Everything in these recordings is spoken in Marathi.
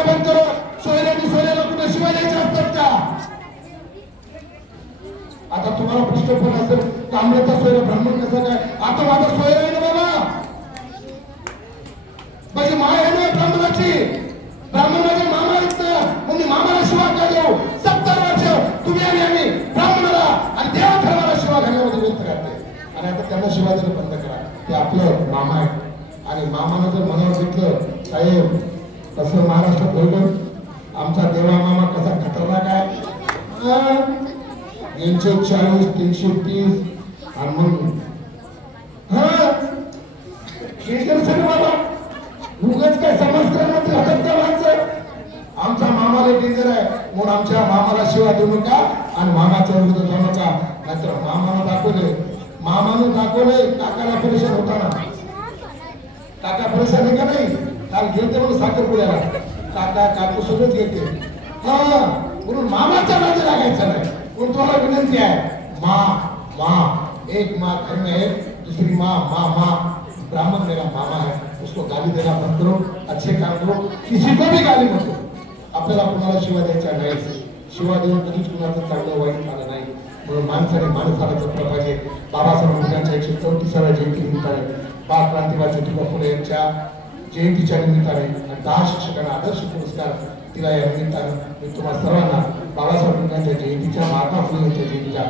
सोयऱ्याला कुठे शिवाय द्यायचे असतात का? आता तुम्हाला प्रश्न पण असेल कांबळेचा सोयरा ब्राह्मण कसं काय? आता माझा सोयरा आहे ना बाबा, माझी माय आहे ना ब्राह्मणाची, ब्राह्मण माझे मामा आहेत ना, मग मामाला शिवा का देऊ? 70 वर्ष तुम्ही आणि आम्ही ब्राह्मणाला आणि देवा धर्माला शिवा घालण्यामध्ये व्यक्त करते आणि आता त्यांना शिवा देणं बंद करा. ते आपलं मामा आहे आणि मामानं जर मनावर घेतलं साहेब तसं महाराष्ट्रात होईल. आमचा देवा मामा कसा खतरनाक आहे, 340 330 आणि मग बाबा उगाच काय समाजकारणात राहतात का माणसं? आमचा मामाला डेंजर आहे म्हणून आमच्या मामाला शिवा देऊ नका आणि मामाच्या विरुद्ध जाऊ नका. नाहीतर मामानं दाखवले काकाला परेशान होताना. काका परेशान आहे का नाही? काल गेलते म्हणून साखरपुड्याला काका काकू सोबत गेलते. म्हणून मामाच्या नादी लागायचं नाही. म्हणून तुम्हाला विनंती आहे, माँ एक माँ घर में है, दूसरी माँ ब्राह्मण मेरा मामा है, उसको गाली देना मत करो, अच्छे काम करो, किसी को भी गाली मत करो. आपल्याला कुणाला शिवा द्यायचा नाही. शिवा देऊन कधीच कुणाचं चांगलं वाईट झालं नाही. म्हणून माणसाने माणसाला जपलं पाहिजे. बाबासाहेब आंबेडकरांच्या 134व्या जयंती निमित्ताने बाळ क्रांतिवादी ज्योतिबा फुले यांच्या जयंतीच्या निमित्ताने 10 शिक्षकांना आदर्श पुरस्कार दिला. या निमित्ताने मी तुम्हा सर्वांना बाबासाहेब आंबेडकरांच्या जयंतीच्या, महात्मा फुले यांच्या जयंतीच्या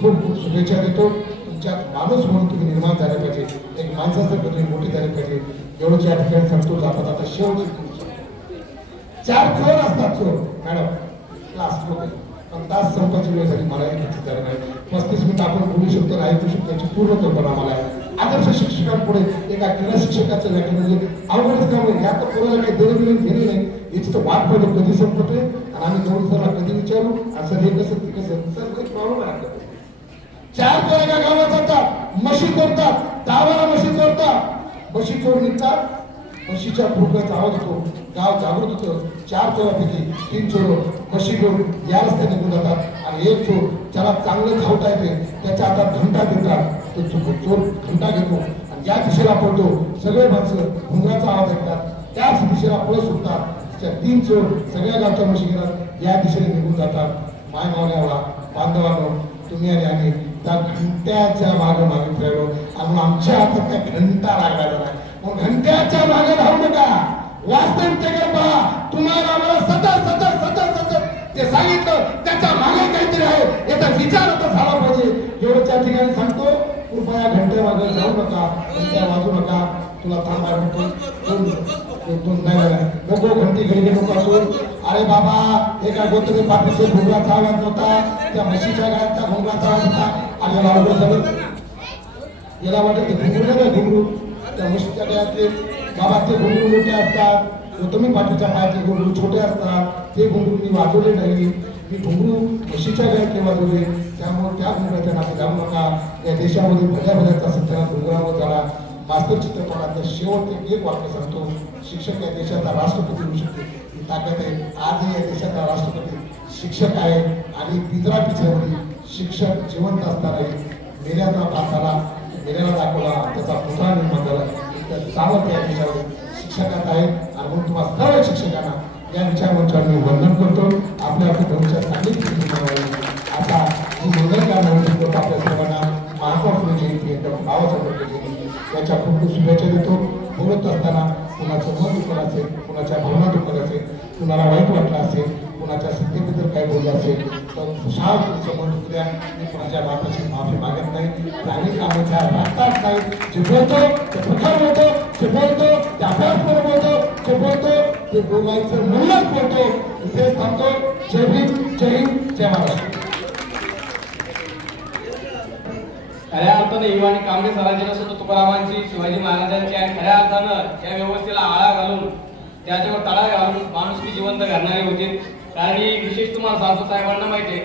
खूप खूप शुभेच्छा देतो. तुमच्यात माणूस म्हणून तुम्ही निर्माण झाले पाहिजे, एक माणसाचं तुम्ही मोठी झाले पाहिजे. एवढंच या ठिकाणी सांगतो. जातात आता शेवटची 4 चोर असतात. चोर मॅडम लास्ट मध्ये 50 संपाची वेळ झाली. मला याची गरज नाही. 35 मिनिट आपण बोलू शकतो, ऐकू शकतो, याची पूर्ण कल्पना मला आहे. आदर्श शिक्षकांपुढे एका क्रीडा शिक्षकाचं व्याख्यान म्हणजे अवघडच काम आहे. या तर पोराला काही देणं घेणे नाही. याची तर वाट पाहतो कधी संपते आणि आम्ही दोन सरला कधी विचारू असं हे कसं ते कसं सर काही प्रॉब्लेम आहे. 4 चोर एका गावात जातात, म्हशी चोरतात, 10 12 म्हशी चोरतात. म्हशी चोर निघतात, म्हशीच्या भुरकाचा आवाज होतो, गाव जागृत होतं. 4 चोरापैकी 3 चोर म्हशी घेऊन या रस्त्याने निघून जातात आणि एक चोर ज्याला चांगलं धावता येते त्याच्या हातात घंटा देतात. तो चोर घंटा घेतो आणि या दिशेला पळतो. सगळे माणसं घुंगराचा आवाज ऐकतात, त्याच दिशेला पळ सुटतात. 3 चोर सगळ्या गावच्या म्हशी घेतात, या दिशेने निघून जातात. माय मावल्याला बांधवांनो, तुम्ही आणि आम्ही त्या घंट्याच्या मागे फिरलो आणि आमच्या हातात त्या घंटा लागलेला नाही. मग घंट्याच्या मागे धावू नका. वास्तविकतेकडे पहा. तुम्हाला आम्हाला सतत ते सांगितलं त्याच्या मागे काहीतरी आहे याचा विचार आता झाला पाहिजे. एवढं त्या ठिकाणी सांगतो. कृपया घंटे मागे जाऊ नका, घंट्या वाजू नका. तुला थांबा म्हणतो नको घंटी घडी नको असो. अरे बाबा एका गोत्रे पाठीचे घुंगराचा आवाज होता, त्या म्हशीच्या गायचा घुंगराचा आवाज होता. आणि याला वाटत घुंगरू नाही घुंगरू त्या म्हशीच्या गायातले बाबा ते घुंगरू मोठे असतात, तुम्ही पाठीच्या पायाचे घुंगरू छोटे असतात. ते घुंगरू मी वाजवले नाही. मी घुंगरू म्हशीच्या गायतले वाजवले. त्यामुळे त्या घुंगराच्या नाते जाऊ नका. या देशामध्ये भल्या सत्यानाश घुंगरावर झाला. मास्तर चित्रपटात शेवटचे एक वाक्य सांगतो. शिक्षक या देशाचा राष्ट्रपती होऊ शकते ही ताकद आहे. आजही या देशाचा राष्ट्रपती शिक्षक आहे आणि पिंजरा पिछामध्ये शिक्षक जिवंत असणार आहे. मेल्याचा पासाला मेल्याला दाखवला, त्याचा पुतळा निर्माण झाला. सावध या देशावर शिक्षकात आहे आणि म्हणून तुम्हाला सर्व शिक्षकांना या विचारमंचावर मी वंदन करतो. आपल्या भविष्यात चांगली आता ही मंगल काम आपल्या सर्वांना महात्मा फुले जयंती बाबासाहेब जयंती याच्या खूप खूप शुभेच्छा देतो. बोलत असताना कुणाचं मन दुखलं असेल, कुणाच्या भावना दुखत असेल, कुणाला वाईट वाटलं असेल, कुणाच्या सत्तेबद्दल काही बोललं असेल तर खुशाल तुमचं मन दुखू द्या. मी कुणाच्या बापाची माफी मागत नाही. प्राणी कामाच्या रक्तात नाही. जे बोलतो ते प्रखर बोलतो, जे बोलतो ते अभ्यासपूर्वक बोलतो, जे बोलतो ते बोलायचं म्हणूनच बोलतो. इथे थांबतो. जय भीम, जय हिंद, जय महाराष्ट्र. खऱ्या अर्थानं युवा आणि कांबळे सरांची संत तुकारामांची, शिवाजी महाराजांची आणि खऱ्या अर्थानं या व्यवस्थेला आळा घालून त्याच्यावर तडा घालून माणुसकी जिवंत करणारे होते. कारण ही विशेष तुम्हाला सांगतो साहेबांना माहिती आहे,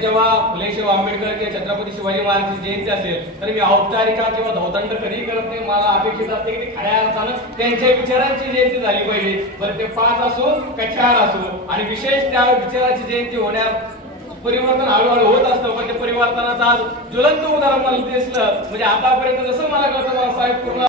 जेव्हा फुले शाहू आंबेडकर किंवा छत्रपती शिवाजी महाराजांची जयंती असेल तर मी औपचारिका किंवा धवतंड कधीही करत नाही. मला अपेक्षित असते की खऱ्या अर्थानं त्यांच्या विचारांची जयंती झाली पाहिजे. बरं ते 5 असो का 4 असो. आणि विशेष त्या विचाराची जयंती होण्यात परिवर्तन हळूहळू होत असतं. पण ते परिवर्तनाचं आज ज्वलंत उदाहरण मला दिसलं. म्हणजे आतापर्यंत जसं मला कळतं साहेब पूर्ण